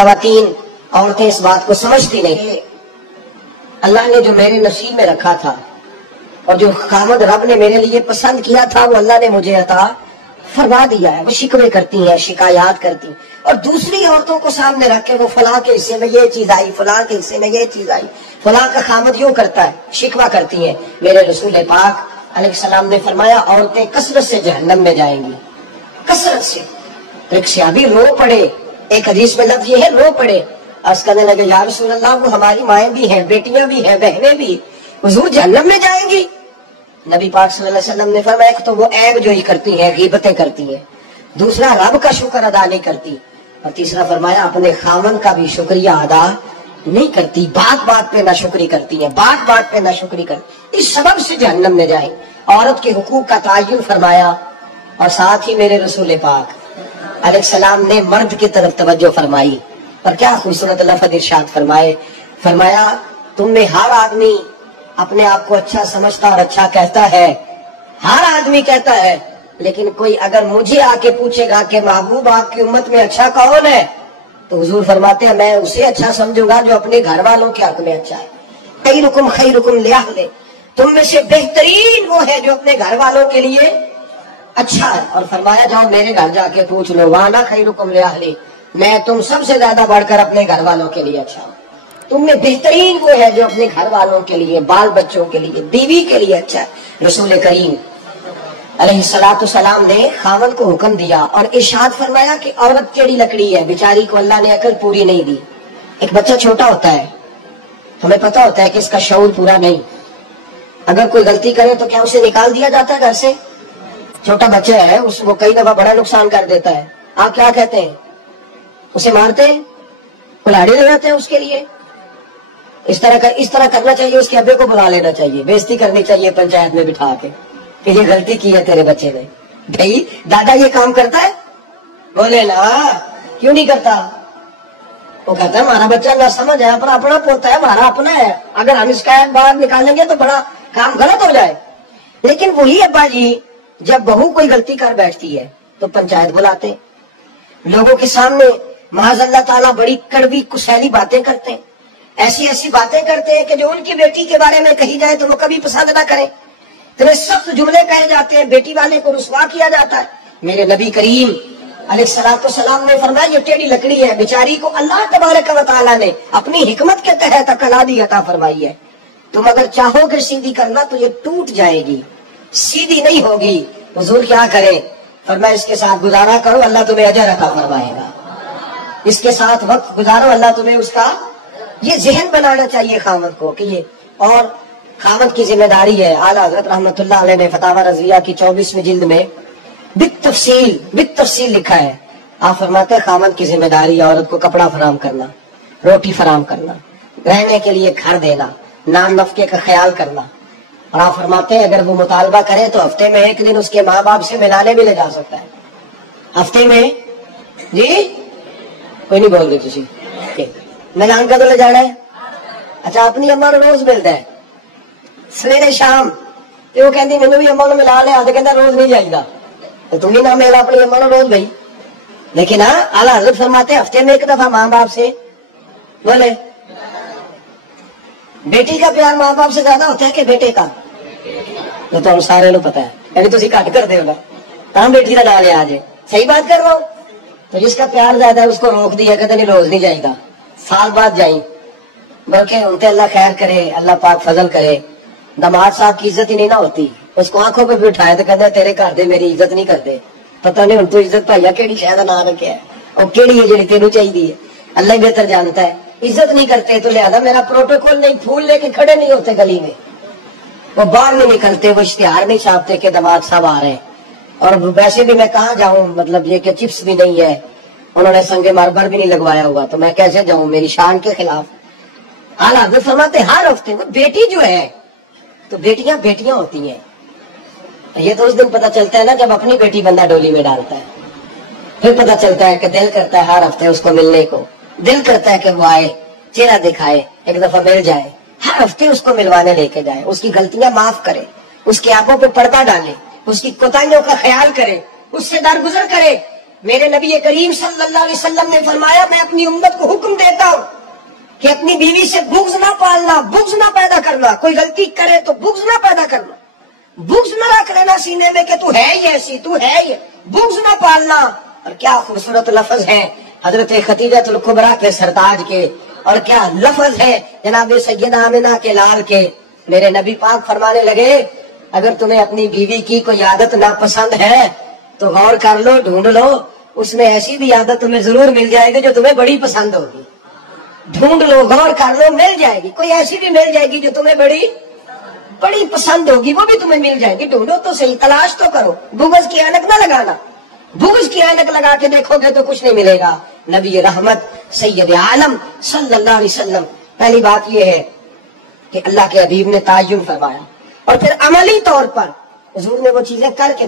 खवातीन औरतें इस बात को समझती नहीं, अल्लाह ने जो मेरे नसीब में रखा था और जो खामद रब ने मेरे लिए पसंद किया था वो अल्लाह ने मुझे अता फरमा दिया है। वो शिकवे करती हैं, शिकायत करती, और दूसरी औरतों को सामने रख के वो फलां के हिस्से में ये चीज आई, फलां के हिस्से में ये चीज आई, फलां का खामद यूं करता है, शिकवा करती हैं। मेरे रसूल पाक अलैहिस्सलाम ने फरमाया औरतें कसरत से जहन्नम में जाएंगी, कसरत से। एक सहाबी रो पड़े, एक हदीस में लफ्ज ये है रो पड़े, अर्ज करने लगे या रसूल अल्लाह वो हमारी माएँ भी हैं, बेटियां भी हैं, बहनें भी, हुजूर जहन्नम में जाएंगी। नबी पाक सल्लल्लाहु अलैहि वसल्लम ने फरमाया तो वो ऐब जो ही करती हैं, गीबतें करती हैं, दूसरा रब का शुक्र अदा नहीं करती, और तीसरा फरमाया अपने खामन का भी शुक्रिया अदा नहीं करती, बात बात पे नाशुक्री करती है, बात बात पे नाशुक्री करती, इस सबब से जहन्नम में जाए। औरत के हुकूक का ताय्युन फरमाया, और साथ ही मेरे रसूल पाक अलैहिस्सलाम ने मर्द की तरफ तवज्जो फरमाई। और क्या खूबसूरत लफ्ज़ इरशाद फरमाए, फरमाया तुम में हर आदमी अपने आप को अच्छा समझता और अच्छा कहता है, हर आदमी कहता है, लेकिन कोई अगर मुझे आके पूछेगा कि महबूब आपकी उम्मत में अच्छा कौन है, तो हुजूर फरमाते हैं मैं उसे अच्छा समझूंगा जो अपने घर वालों के हक में अच्छा है। खैरुकुम खैरुकुम लिअहलिही, तुम में से बेहतरीन वो है जो अपने घर वालों के लिए अच्छा है। और फरमाया जाओ मेरे घर जाके पूछ लो, वाना खैरुकुम लिअहलिही, मैं तुम सबसे ज्यादा बढ़कर अपने घर वालों के लिए अच्छा हूँ। तुम में बेहतरीन वो है जो अपने घर वालों के लिए, बाल बच्चों के लिए, बीवी के लिए अच्छा है। रसूल करीम अलैहिस्सलातु सलाम ने खामन को हुक्म दिया और इरशाद फरमाया कि औरत टेढ़ी लकड़ी है, बेचारी को अल्लाह ने अकल पूरी नहीं दी। एक बच्चा छोटा होता है, हमें पता होता है कि इसका शऊर पूरा नहीं, अगर कोई गलती करे तो क्या उसे निकाल दिया जाता है घर से? छोटा बच्चा है, उसको कई दफा बड़ा नुकसान कर देता है, आप क्या कहते हैं? उसे मारते हैं, कुल्हाड़ी लगाते हैं उसके लिए? इस तरह करना चाहिए, उसके अब्बे को बुला लेना चाहिए, बेइज्जती करनी चाहिए पंचायत में बिठा के कि ये गलती की है तेरे बच्चे ने। भाई दादा ये काम करता है? बोले ना, क्यों नहीं करता? वो कहता है हमारा बच्चा ना समझ है, अपना अपना पोता है, हमारा अपना है, अगर हम इसका बाहर निकालेंगे तो बड़ा काम गलत हो जाए। लेकिन वही अब्बा जी जब बहू कोई गलती कर बैठती है तो पंचायत बुलाते, लोगों के सामने माज़अल्लाह ताला बड़ी कड़वी कुसैली बातें करते हैं, ऐसी ऐसी बातें करते हैं कि जो उनकी बेटी के बारे में कही जाए तो वो कभी पसंद ना करें। इतने सख्त जुमले कहे जाते हैं, बेटी वाले को रुसवा किया जाता है। मेरे नबी करीम अलैहिस्सलाम ने फरमाया ये टेढ़ी लकड़ी है, बेचारी को अल्लाह तबारक व तआला ने अपनी हिकमत के तहत अकल अता फरमाई है। तुम अगर चाहोगे सीधी करना तो ये टूट जाएगी, सीधी नहीं होगी। हुजूर क्या करें? फरमाया इसके साथ गुजारा करो, अल्लाह तुम्हें अजर अता फरमाएगा, इसके साथ वक्त गुजारो, अल्लाह तुम्हें उसका, ये जहन बनाना चाहिए खामद को कि ये, और खामद की जिम्मेदारी है। आला हज़रत रहमतुल्लाह अलैह ने फतावा रज़विया की 24वीं जिल्द में बितफसील लिखा है। आप फरमाते हैं खामद की जिम्मेदारी है औरत को कपड़ा फराम करना, रोटी फराम करना, रहने के लिए घर देना, नाम नफके का ख्याल करना। और आप फरमाते हैं अगर वो मुतालबा करे तो हफ्ते में एक दिन उसके माँ बाप से मिलाने भी ले जा सकता है। हफ्ते में जी कोई नहीं बोल रही तुझे मिलान का तो ले जाना है। अच्छा अपनी अम्मा रोज मिलता है सवेरे शाम, तो वो कहती मैंने भी अम्मा को मिला लिया, तो कहता रोज नहीं जाएगा, तो तुम ही ना मिला अपनी अम्मा को रोज भाई। लेकिन हाँ आला हज़रत फरमाते हफ्ते में एक दफा माँ बाप से बोले। बेटी का प्यार माँ बाप से ज्यादा होता है कि बेटे का? ये तो हम सारे लोग पता है, यानी तुम घट कर दे कहाँ बेटी का डाले आज, सही बात कर रहा हूँ। तो जिसका प्यार ज्यादा है उसको रोक दिया, कहते नहीं रोज नहीं जाएगा, साल बाद जाई, बल्कि उनके अल्लाह खैर करे, अल्लाह पाक फजल करे। दामाद साहब की इज्जत ही नहीं ना होती, उसको आंखों पे बिठाए तो कहते तेरे घर दे मेरी इज्जत नहीं करते। पता नहीं तो इज्जत भाइया केड़ी शायद ना रखे है, और केड़ी है जी तेन चाहिए, अल्लाह ही बेहतर जानता है। इज्जत नहीं करते तो लिहाजा मेरा प्रोटोकॉल नहीं, फूल लेके खड़े नहीं होते गली में, वो बाहर नहीं निकलते, वो इश्तिहार नहीं छापते कि दामाद साहब आ रहे हैं। और वैसे भी मैं कहाँ जाऊं, मतलब ये कि चिप्स भी नहीं है, उन्होंने संगे मार्बर भी नहीं लगवाया हुआ, तो मैं कैसे जाऊं, मेरी शान के खिलाफ। आला हज़रत फरमाते हर हफ्ते वो बेटी जो है, तो बेटियां बेटियां होती हैं। ये तो उस दिन पता चलता है ना जब अपनी बेटी बंदा डोली में डालता है, फिर पता चलता है कि दिल करता है हर हफ्ते उसको मिलने को, दिल करता है कि वो आए, चेहरा दिखाए, एक दफा मिल जाए, हर हफ्ते उसको मिलवाने लेके जाए, उसकी गलतियां माफ करे, उसकी आंखों पे पर्दा डाले, उसकी कोताहियों का ख्याल करे, उससे दरगुजर करे। میرے نبی کریم صلی اللہ علیہ وسلم نے فرمایا میں اپنی امت کو حکم دیتا ہوں کہ اپنی بیوی سے بغض نہ پالنا، بغض نہ پیدا کرنا، کوئی غلطی کرے تو بغض نہ پیدا کرنا، بغض نہ رکھ لینا سینے میں کہ تو ہے ہی ایسی، تو ہے ہی، بغض نہ پالنا۔ اور کیا خوبصورت لفظ ہے حضرت خدیجہ الکبریٰ کے سرتاج کے، اور کیا لفظ ہے جناب سیدہ آمنہ کے لال کے۔ میرے نبی پاک فرمانے لگے اگر تمہیں اپنی بیوی کی کوئی عادت ناپسند ہے تو غور کر لو، ڈھونڈ لو، اس میں ایسی بھی عادت تمہیں ضرور مل جائے گی جو تمہیں بڑی پسند ہوگی۔ ڈھونڈ لو، غور کر لو، مل جائے گی، کوئی ایسی بھی مل جائے گی جو تمہیں بڑی پسند ہوگی، وہ بھی تمہیں مل جائے گی۔ ڈھونڈو تو صحیح، تلاش تو کرو، بغض کی اینک نہ لگانا، بغض کی اینک لگا کے دیکھو گے تو کچھ نہیں ملے گا۔ نبی رحمت سید عالم صلی اللہ علیہ وسلم، پہلی بات یہ ہے کہ اللہ کے حبیب نے تعین فرمایا، اور پھر عملی طور پر حضور نے وہ چیزیں کر کے